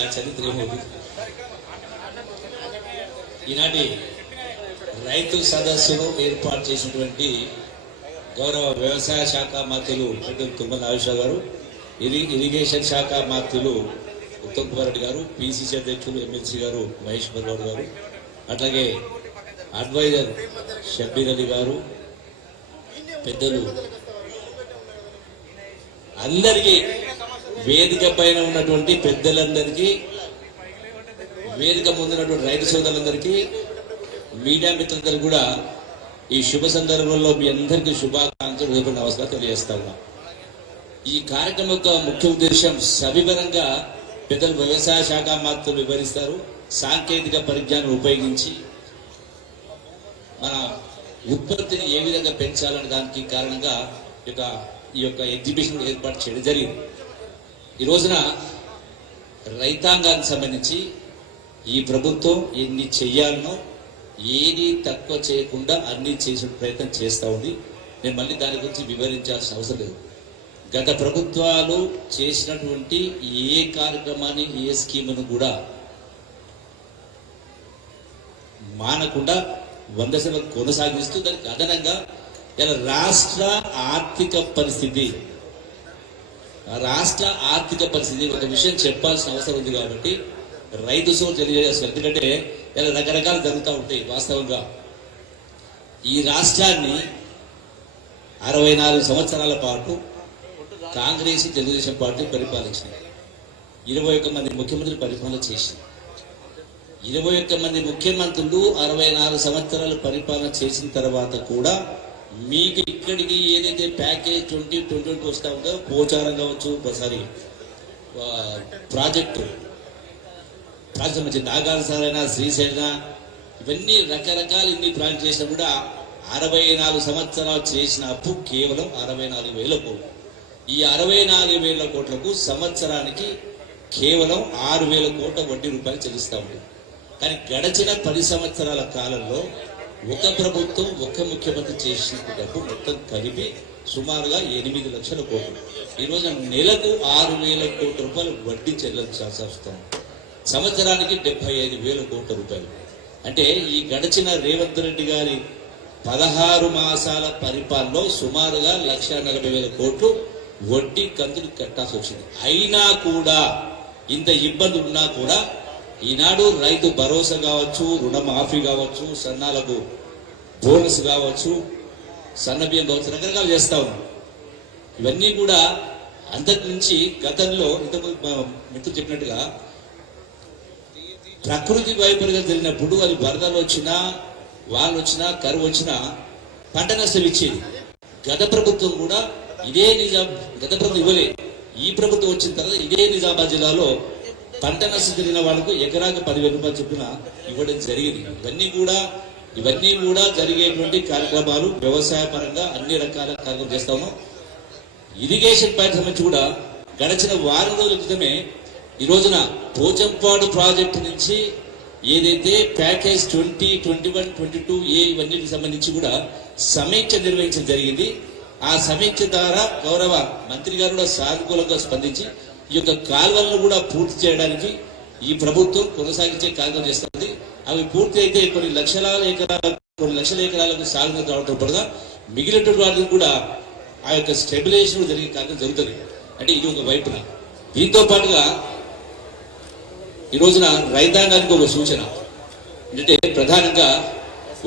నా చరిత్ర ఏమవుతుంది. ఈనాటి రైతు సదస్సును ఏర్పాటు చేసినటువంటి గౌరవ వ్యవసాయ శాఖ మంత్రులు పెద్దలు తుమ్మల నాగేశ్వరరావు గారు, ఇరిగేషన్ శాఖ మంత్రులు ఉత్తమ్ కుమార్ రెడ్డి గారు, పిసిసి అధ్యక్షులు ఎమ్మెల్సీ గారు మహేష్ గౌడ్ గారు, అట్లాగే అడ్వైజర్ షబ్బీర్ అలీ గారు, పెద్దలు అందరికీ, వేదిక పైన ఉన్నటువంటి పెద్దలందరికీ, వేదిక ముందున్నటువంటి రైతు సోదరులందరికీ, మీడియా మిత్రులందరూ కూడా ఈ శుభ సందర్భంలో మీ అందరికీ శుభాకాంక్షలు, నమస్కారం తెలియజేస్తా ఉన్నా. ఈ కార్యక్రమం యొక్క ముఖ్య ఉద్దేశం సవివరంగా పెద్దలు వ్యవసాయ శాఖ మంత్రులు వివరిస్తారు. సాంకేతిక పరిజ్ఞానం ఉపయోగించి మన ఉత్పత్తిని ఏ విధంగా పెంచాలనే దానికి కారణంగా ఈ యొక్క ఎగ్జిబిషన్ ఏర్పాటు చేయడం జరిగింది. ఈ రోజున రైతాంగానికి సంబంధించి ఈ ప్రభుత్వం ఎన్ని చెయ్యాలనో ఏది తక్కువ చేయకుండా అన్ని చేసే ప్రయత్నం చేస్తూ ఉంది. నేను మళ్ళీ దాని గురించి వివరించాల్సిన అవసరం లేదు. గత ప్రభుత్వాలు చేసినటువంటి ఏ కార్యక్రమాన్ని, ఏ స్కీమును కూడా మానకుండా 100% కొనసాగిస్తూ దానికి అదనంగా ఇలా రాష్ట్ర ఆర్థిక పరిస్థితి ఒక విషయం చెప్పాల్సిన అవసరం ఉంది. కాబట్టి రైతు సోదరులు తెలియజేస్తారు. ఎందుకంటే ఇలా రకరకాలు జరుగుతూ ఉంటాయి. వాస్తవంగా ఈ రాష్ట్రాన్ని 64 సంవత్సరాల పాటు కాంగ్రెస్ తెలుగుదేశం పార్టీ పరిపాలించింది. 21 మంది ముఖ్యమంత్రులు పరిపాలన చేసింది. 21 మంది ముఖ్యమంత్రులు 64 సంవత్సరాలు పరిపాలన చేసిన తర్వాత కూడా మీకు ఇక్కడికి ఏదైతే ప్యాకేజ్ 2020 వస్తా ఉందో, పోచారం కావచ్చు, ప్రాజెక్టు సంబంధించి నాగార్జున సారైనా, శ్రీశైలన, ఇవన్నీ రకరకాల ఇన్ని ప్రాజెక్ట్ చేసినా కూడా 64 సంవత్సరాలు చేసిన అప్పు కేవలం 64,000 కోట్లు. ఈ 64,000 కోట్లకు సంవత్సరానికి కేవలం 6,000 కోట్ల వడ్డీ రూపాయలు చెల్లిస్తూ ఉంది. కానీ గడిచిన 10 సంవత్సరాల కాలంలో ఒక ప్రభుత్వం, ఒక ముఖ్యమంత్రి చేసిన డబ్బు మొత్తం కలిపి సుమారుగా 8 లక్షల కోట్లు. ఈరోజు నెలకు 6,000 కోట్ల రూపాయలు వడ్డీ చెల్లించాల్సి వస్తుంది. సంవత్సరానికి 75,000 కోట్ల రూపాయలు. అంటే ఈ గడిచిన రేవంత్ రెడ్డి గారి 16 మాసాల పరిపాలనలో సుమారుగా 1,40,000 కోట్లు వడ్డీ కంతులు కట్టాల్సి వచ్చింది. అయినా కూడా, ఇంత ఇబ్బంది ఉన్నా కూడా ఈనాడు రైతు భరోసా కావచ్చు, రుణమాఫీ కావచ్చు, సన్నాలకు బోనస్ కావచ్చు, సన్నబియ్యం కావచ్చు, రకరకాలు చేస్తా ఉన్నాం. ఇవన్నీ కూడా అంతకు నుంచి గతంలో ఇంతకుముందు మిత్రులు చెప్పినట్టుగా ప్రకృతి వైపరీత్యం జరిగినప్పుడు, అది వరదలు వచ్చినా, వాళ్ళు వచ్చినా, కరువు వచ్చినా పంట నష్టం ఇచ్చేది. గత ప్రభుత్వం కూడా గత ప్రభుత్వం ఇవ్వలేదు. ఈ ప్రభుత్వం వచ్చిన తర్వాత ఇదే నిజామాబాద్ జిల్లాలో పంట నష్టం జరిగిన వాళ్ళకు ఎకరాకు 10,000 రూపాయలు చొప్పున ఇవ్వడం జరిగింది. ఇవన్నీ కూడా జరిగేటువంటి కార్యక్రమాలు వ్యవసాయ పరంగా అన్ని రకాల కార్యక్రమాలు చేస్తా ఉన్నాం. ఇరిగేషన్ పైన సంబంధించి కూడా గడిచిన వారం రోజుల క్రితమే ఈ రోజున పోచంపాడు ప్రాజెక్టు నుంచి ఏదైతే ప్యాకేజ్ 2021, 22A ఇవన్నిటికి సంబంధించి కూడా సమీక్ష నిర్వహించడం జరిగింది. ఆ సమీక్ష ద్వారా గౌరవ మంత్రి గారు కూడా సానుకూలంగా స్పందించి ఈ యొక్క కాలువలను కూడా పూర్తి చేయడానికి ఈ ప్రభుత్వం కొనసాగించే కార్యక్రమం చేస్తుంది. అవి పూర్తి అయితే కొన్ని లక్షల ఎకరాలకు సాగు రావడం పడగా మిగిలినటువంటి వాటికి కూడా ఆ యొక్క స్టెబిలైజేషన్ జరిగే కార్యక్రమం జరుగుతుంది. అంటే ఇది ఒక వైపున. దీంతో పాటుగా ఈ రోజున రైతాంగానికి ఒక సూచన అంటే, ప్రధానంగా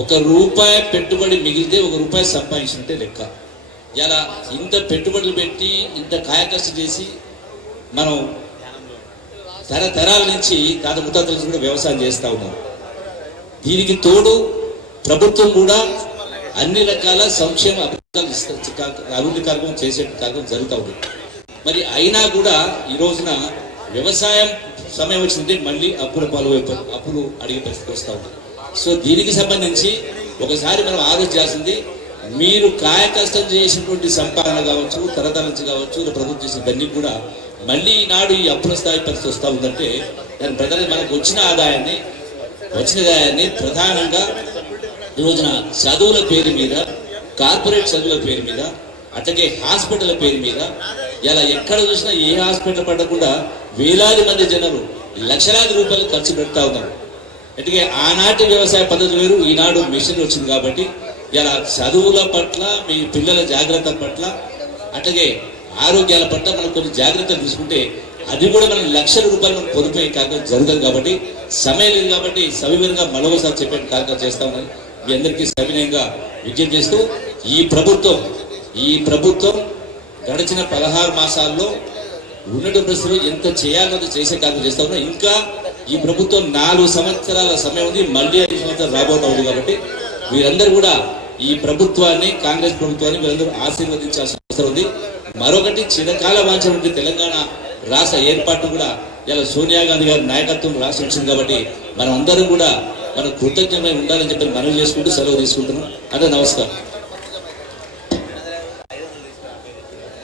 ₹1 పెట్టుబడి మిగిలితే ₹1 సంపాదించినట్టే లెక్క. ఇలా ఇంత పెట్టుబడులు పెట్టి, ఇంత కాయకష్టం చేసి మనం తరతరాల నుంచి తాత ముత్తాతల నుంచి కూడా వ్యవసాయం చేస్తూ ఉన్నాం. దీనికి తోడు ప్రభుత్వం కూడా అన్ని రకాల సంక్షేమ అభివృద్ధి కార్యక్రమం చేసే కార్యక్రమం జరుగుతూ ఉంది. మరి అయినా కూడా ఈ రోజున వ్యవసాయం సమయం వచ్చిందంటే మళ్ళీ అప్పులు అడిగే పరిస్థితి వస్తూ ఉంది. సో దీనికి సంబంధించి ఒకసారి మనం ఆలోచించాల్సింది, మీరు కాయ కష్టం చేసినటువంటి సంపాదన కావచ్చు, తరతరాల నుంచి కావచ్చు, ప్రభుత్వం చేసినవన్నీ కూడా మళ్ళీ ఈనాడు ఈ అప్పుల స్థాయి పరిస్థితి వస్తూ ఉందంటే, దాని ప్రధానంగా మనకు వచ్చిన ఆదాయాన్ని ప్రధానంగా ఈ రోజున చదువుల పేరు మీద, కార్పొరేట్ చదువుల పేరు మీద, అట్లాగే హాస్పిటల్ పేరు మీద ఇలా ఎక్కడ చూసినా ఏ హాస్పిటల్ పడకుండా వేలాది మంది జనాలు లక్షలాది రూపాయలు ఖర్చు పెడతా ఉన్నారు. అంటే ఆనాటి వ్యవసాయ పద్ధతి వేరు, ఈనాడు మిషన్ వచ్చింది కాబట్టి ఇలా చదువుల పట్ల, మీ పిల్లల జాగ్రత్త పట్ల, అట్లాగే ఆరోగ్యాల పట్ల మనం కొన్ని జాగ్రత్తలు తీసుకుంటే అది కూడా మనం లక్షల రూపాయలు మనం పొదుపు కార్యక్రమం జరుగుతుంది. కాబట్టి సమయం లేదు కాబట్టి సవివరంగా మరొకసారి చెప్పే కార్యక్రమం చేస్తా ఉన్నాను. మీ అందరికీ సవినయంగా విజ్ఞప్తి చేస్తూ ఈ ప్రభుత్వం గడిచిన 16 మాసాల్లో ఉన్నత పరిస్థితులు ఎంత చేయాలన్నది చేసే కార్యక్రమం చేస్తా ఉన్నాం. ఇంకా ఈ ప్రభుత్వం 4 సంవత్సరాల సమయం ఉంది, మళ్ళీ 5 సంవత్సరాలు రాబోతా ఉంది. కాబట్టి వీరందరూ కూడా ఈ ప్రభుత్వాన్ని, కాంగ్రెస్ ప్రభుత్వాన్ని వీరందరూ ఆశీర్వదించాల్సిన అవసరం ఉంది. మరొకటి, చిరకాల వాంఛ ఉంది తెలంగాణ రాష్ట్ర ఏర్పాటు కూడా ఇలా సోనియా గాంధీ గారి నాయకత్వం రాష్ట్రం వచ్చింది. కాబట్టి మనం అందరం కూడా మనం కృతజ్ఞమై ఉండాలని చెప్పి మనవి చేసుకుంటూ సెలవు తీసుకుంటున్నాం. అంటే నమస్కారం.